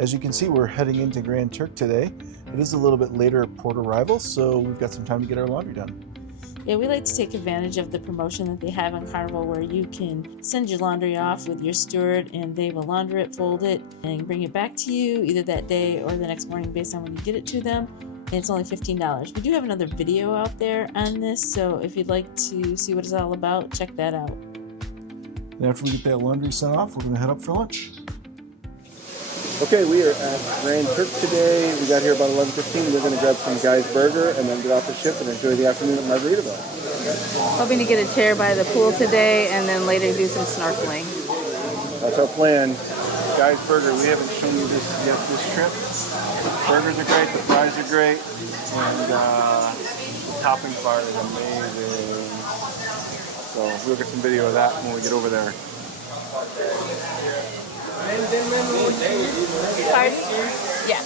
As you can see, we're heading into Grand Turk today. It is a little bit later port arrival, so we've got some time to get our laundry done. Yeah, we like to take advantage of the promotion that they have on Carnival where you can send your laundry off with your steward and they will launder it, fold it, and bring it back to you either that day or the next morning based on when you get it to them. And it's only $15. We do have another video out there on this, so if you'd like to see what it's all about, check that out. And after we get that laundry sent off, we're going to head up for lunch. Okay, we are at Grand Turk today. We got here about 11:15. We're going to grab some Guy's Burger and then get off the ship and enjoy the afternoon at Margaritaville. Hoping to get a chair by the pool today and then later do some snorkeling. That's our plan. Guy's Burger, we haven't shown you this yet this trip. The burgers are great, the fries are great, and the toppings bar is amazing. So we'll get some video of that when we get over there. Pardon? Yeah.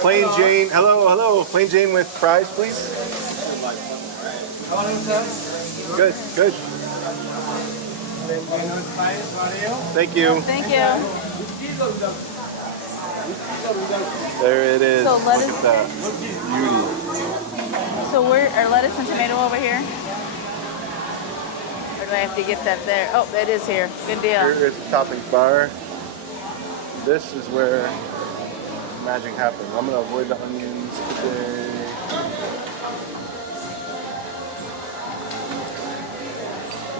Plain Jane, hello, Plain Jane with fries, please. Good. Thank you. Thank you. There it is. So lettuce. Look at that. Beauty. So are lettuce and tomato over here? Or do I have to get that there? Oh, that is here. Good deal. Here is the toppings bar. This is where magic happens. I'm going to avoid the onions today.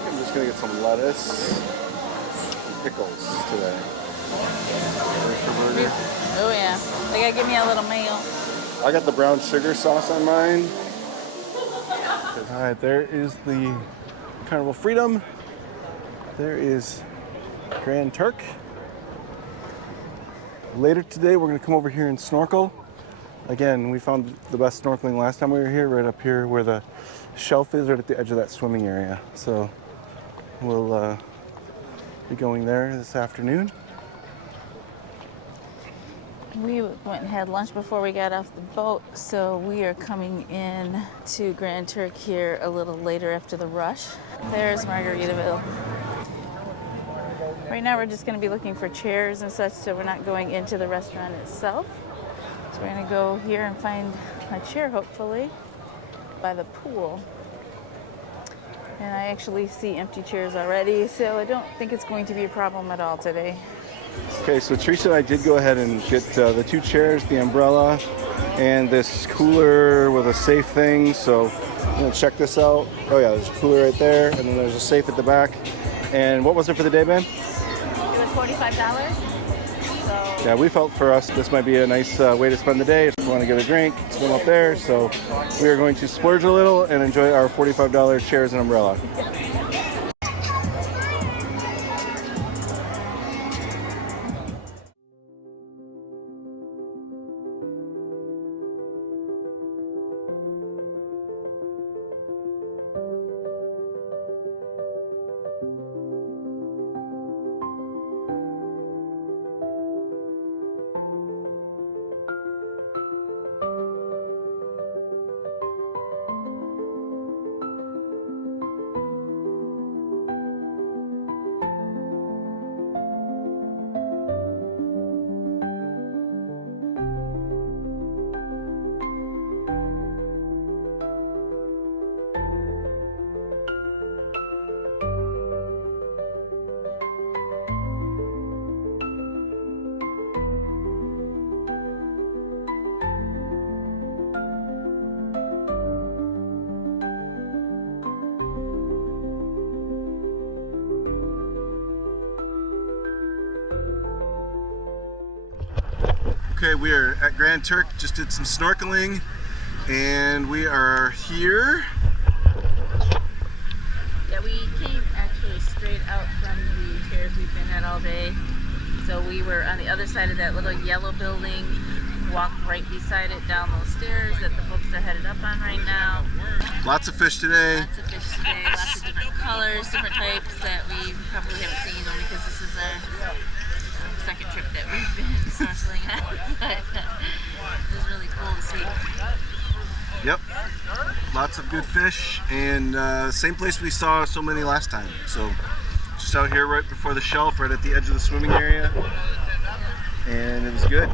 I'm just going to get some lettuce and pickles today. Oh yeah. They gotta give me a little meal. I got the brown sugar sauce on mine. All right, there is the Carnival Freedom. There is Grand Turk. Later today, we're gonna come over here and snorkel. Again, we found the best snorkeling last time we were here, right up here where the shelf is, right at the edge of that swimming area. So we'll be going there this afternoon. We went and had lunch before we got off the boat, so we are coming in to Grand Turk here a little later after the rush. There's Margaritaville. Right now we're just going to be looking for chairs and such, so we're not going into the restaurant itself. So we're going to go here and find a chair, hopefully, by the pool. And I actually see empty chairs already, so I don't think it's going to be a problem at all today. Okay, so Teresa and I did go ahead and get the 2 chairs, the umbrella, and this cooler with a safe thing. So I'm gonna check this out. Oh yeah, there's a cooler right there, and then there's a safe at the back. And what was it for the day, Ben? It was $45. So Yeah, we felt for us this might be a nice way to spend the day. If you want to get a drink, swim up there. So we are going to splurge a little and enjoy our $45 chairs and umbrella. Okay, we are at Grand Turk, just did some snorkeling, and we are here. yeah, we came actually straight out from the chairs we've been at all day. So we were on the other side of that little yellow building, walked right beside it down those stairs that the boats are headed up on right now. Lots of fish today. Lots of fish today, lots of different colors, different types that we probably haven't seen only because this is our second trip that we've been snorkeling on. But it was really cool to see. Yep, lots of good fish, and same place we saw so many last time. So Just out here right before the shelf, right at the edge of the swimming area, and it was good.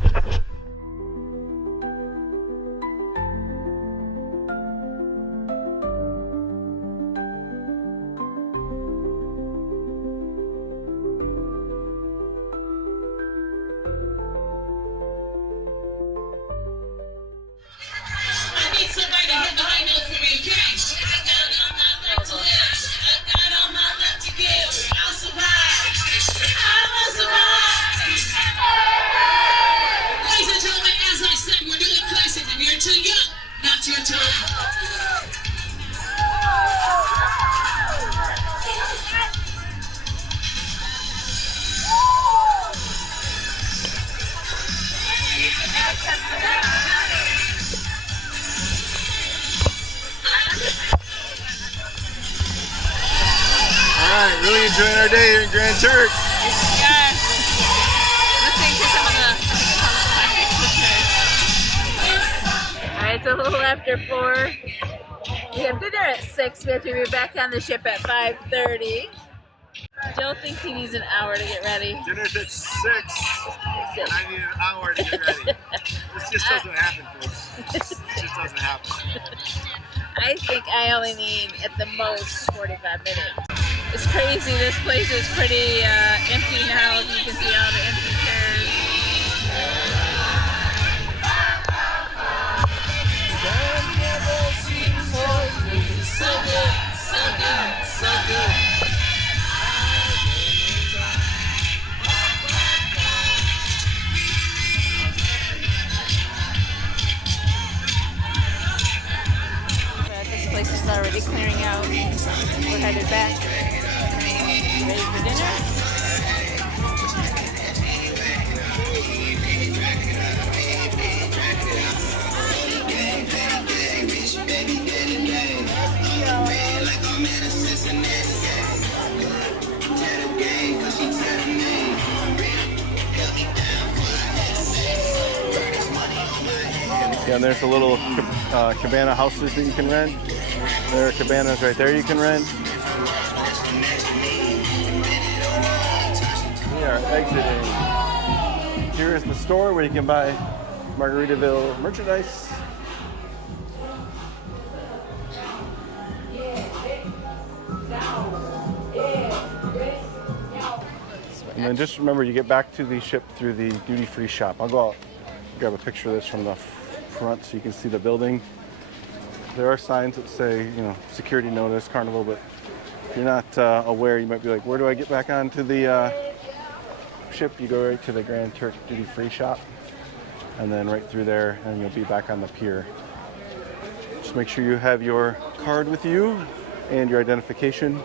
Alright, really enjoying our day here in Grand Turk. Yeah. Listening to some of the classics for sure. Alright, it's a little after 4. We have dinner at 6. We have to be back on the ship at 5:30. Joe thinks he needs an hour to get ready. Dinner's at 6, and I need an hour to get ready. This just doesn't happen, folks. This just doesn't happen. I think I only need at the most 45 minutes. It's crazy. This place is pretty empty now. As you can see all the empty chairs. So good, so good, so good. This place is already clearing out. We're headed back. Ready for dinner? Yeah, and there's a little cabana houses that you can rent. There are cabanas right there you can rent. We are exiting. Here is the store where you can buy Margaritaville merchandise. And then just remember, you get back to the ship through the duty-free shop. I'll go out and grab a picture of this from the front so you can see the building. There are signs that say, you know, security notice, Carnival, but if you're not aware, you might be like, where do I get back onto the ship? You go right to the Grand Turk duty-free shop, and then right through there, and you'll be back on the pier. Just make sure you have your card with you and your identification.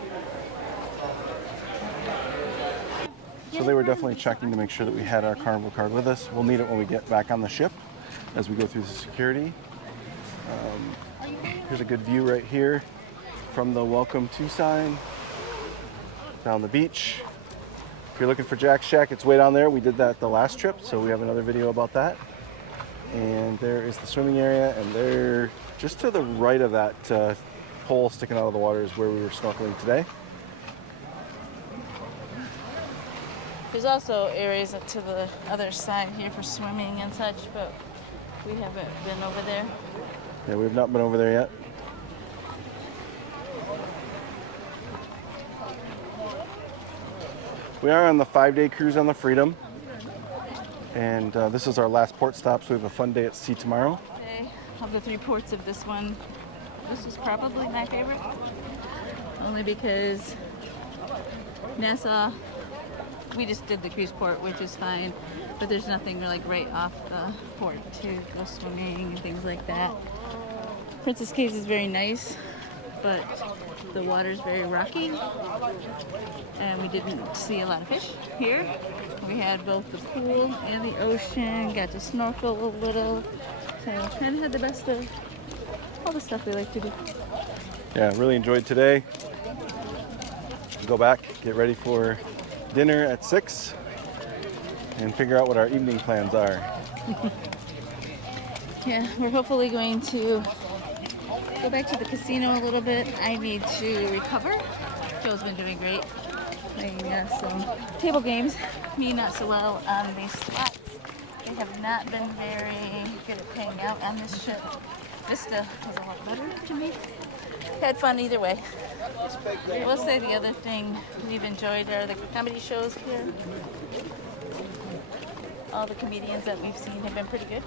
So they were definitely checking to make sure that we had our Carnival card with us. We'll need it when we get back on the ship as we go through the security. Here's a good view right here from the Welcome To sign down the beach. If you're looking for Jack's Shack, it's way down there. We did that the last trip, so we have another video about that. And there is the swimming area, and there, just to the right of that pole sticking out of the water, is where we were snorkeling today. There's also areas to the other side here for swimming and such, but we haven't been over there. Yeah, we have not been over there yet. We are on the 5-day cruise on the Freedom, and this is our last port stop, so we have a fun day at sea tomorrow. Okay, of the 3 ports of this one, this is probably my favorite, only because Nassau, we just did the cruise port, which is fine, but there's nothing like right off the port to go swimming and things like that. Princess Cays is very nice, but the water's very rocky, and we didn't see a lot of fish here. We had both the pool and the ocean, got to snorkel a little, so kind of had the best of all the stuff we like to do. Yeah, really enjoyed today. Go back, get ready for dinner at 6, and figure out what our evening plans are. Yeah, we're hopefully going to go back to the casino a little bit. I need to recover. Joe's been doing great. playing some table games. Me not so well on these slots. They have not been very good at paying out on this ship. Vista was a lot better to me. Had fun either way. I will say the other thing we've enjoyed are the comedy shows here. All the comedians that we've seen have been pretty good.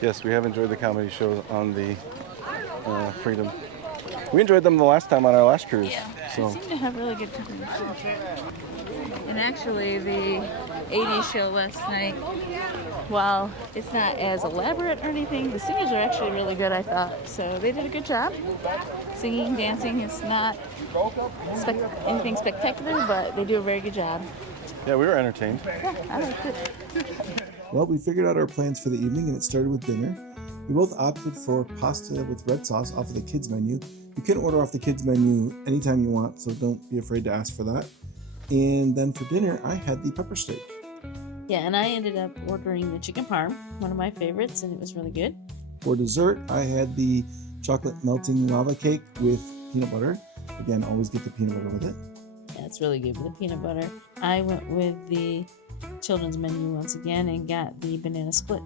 Yes, we have enjoyed the comedy shows on the Freedom. We enjoyed them the last time on our last cruise. Yeah, So. they seem to have really good comedy shows. And actually, the 80s show last night, while it's not as elaborate or anything, the singers are actually really good, I thought. So they did a good job. Singing, dancing is not anything spectacular, but they do a very good job. Yeah, we were entertained. Yeah, I liked it. Well, we figured out our plans for the evening and it started with dinner. We both opted for pasta with red sauce off of the kids menu. You can order off the kids menu anytime you want, so don't be afraid to ask for that. And then for dinner, I had the pepper steak. Yeah, and I ended up ordering the chicken parm, one of my favorites, and it was really good. For dessert, I had the chocolate melting lava cake with peanut butter. Again, always get the peanut butter with it. Yeah, it's really good with the peanut butter. I went with the children's menu once again and got the banana split.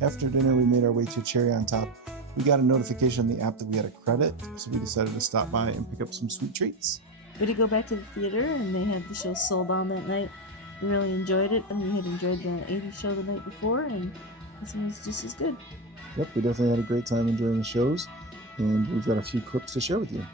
After dinner, we made our way to Cherry on Top. We got a notification on the app that we had a credit, so we decided to stop by and pick up some sweet treats. We did go back to the theater, and they had the show Soulbound that night. We really enjoyed it, and we had enjoyed the 80s show the night before, and this one was just as good. Yep, we definitely had a great time enjoying the shows, and we've got a few clips to share with you.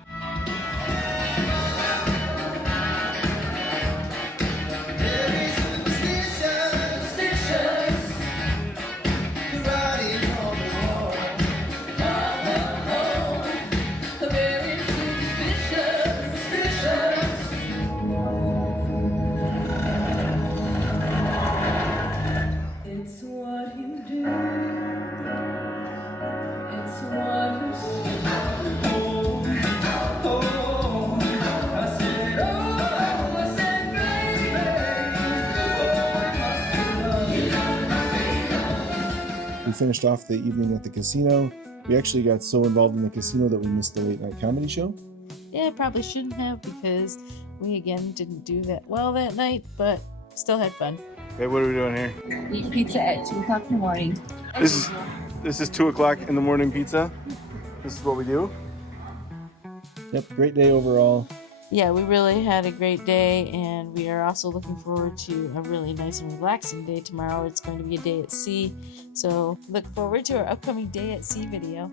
We finished off the evening at the casino. We actually got so involved in the casino that we missed the late night comedy show. Yeah, probably shouldn't have because we again didn't do that well that night, but still had fun. Hey, what are we doing here? Eat pizza at 2 o'clock in the morning. This is 2 o'clock in the morning pizza. This is what we do. Yep, great day overall. Yeah, we really had a great day, and we are also looking forward to a really nice and relaxing day tomorrow. It's going to be a day at sea, so look forward to our upcoming day at sea video.